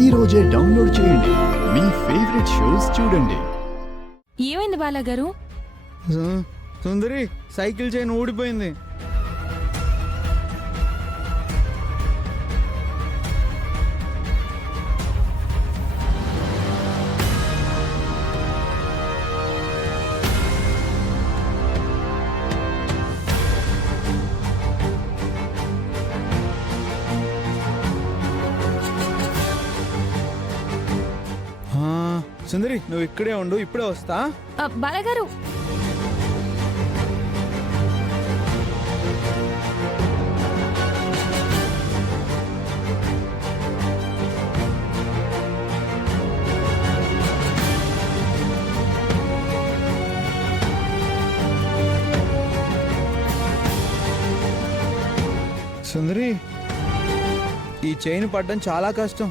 ఈ రోజే డౌన్లోడ్ చేయండి. మీ ఫేవరెట్ షోస్ చూడండి. ఏమైంది బాలాగారు? సుందరి, సైకిల్ చైన్ ఊడిపోయింది. సుందరి, నువ్వు ఇక్కడే ఉండు, ఇప్పుడే వస్తా. బాలాగారు, సుందరి, ఈ చైన్ పడ్డం చాలా కష్టం.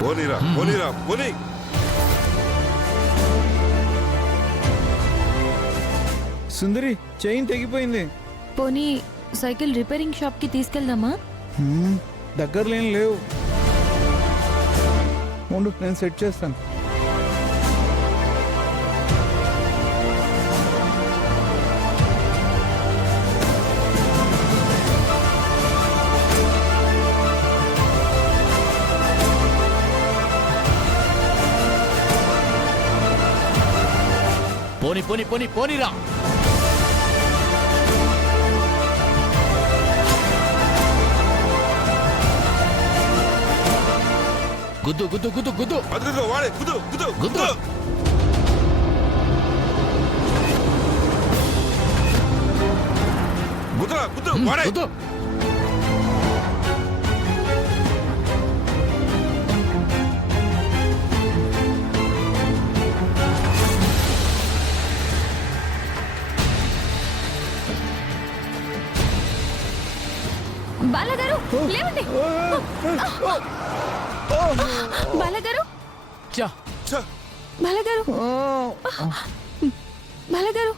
పోనీరా పోనీరా పోనీ. సుందరి, చైన్ తెగిపోయింది. పోనీ సైకిల్ రిపేరింగ్ షాప్ కి తీసుకెళ్దామా? దగ్గరలో ఏం లేవు. ఉండు, నేను సెట్ చేస్తాను. పోనీ పోనీ పోనీ పోనీరా. గుద్దు గుద్దు గుద్దు గుద్దు అదిగో వాడే గుద్దు గుద్దు గుద్దు. గుద్దురా గుద్దు వాడే. గుద్దు. బాలాగారు, లేవండి. బాలాగారు, చా ఛ! బాలాగారు, బాలాగారు.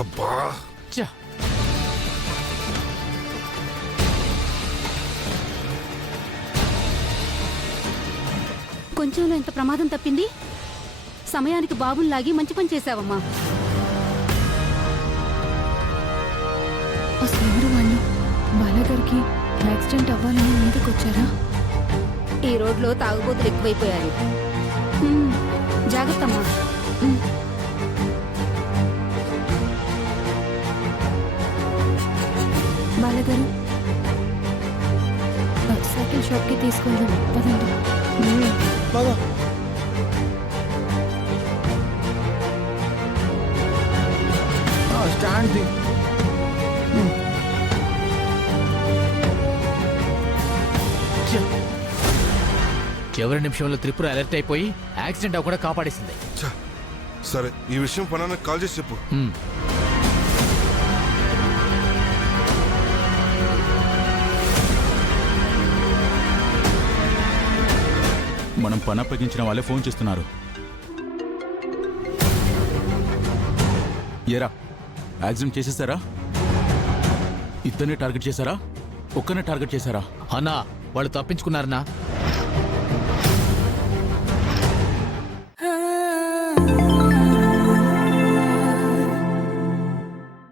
అబ్బా, చా. కొంచెంలో ఎంత ప్రమాదం తప్పింది. సమయానికి బాబుల్లాగి మంచి పని చేశావమ్మా. అసలు ఎవరు వాళ్ళు? బాలాగారికి యాక్సిడెంట్ అవ్వాలని మీదకి వచ్చారా? ఈ రోడ్లో తాగుబోతులు ఎక్కువైపోయారు. జాగ్రత్తమ్మా. బాలాగారు, సైకిల్ షాప్ కి తీసుకెళ్దాం పదండి. బాగా స్టాండ్ ది. చివరి నిమిషంలో త్రిపుర అలర్ట్ అయిపోయి యాక్సిడెంట్ అవ్వకుండా కాపాడేసింది. ఛ! సరే, ఈ విషయం పనానికి కాల్ చేసి చెప్పు. మనం పని అప్పగించిన వాళ్ళే ఫోన్ చేస్తున్నారు. ఏరా, యాక్సిడెంట్ చేసేసారా? ఇద్దరిని టార్గెట్ చేశారా? ఒక్కనే టార్గెట్ చేశారా? అన్నా, వాళ్ళు తప్పించుకున్నారన్నా.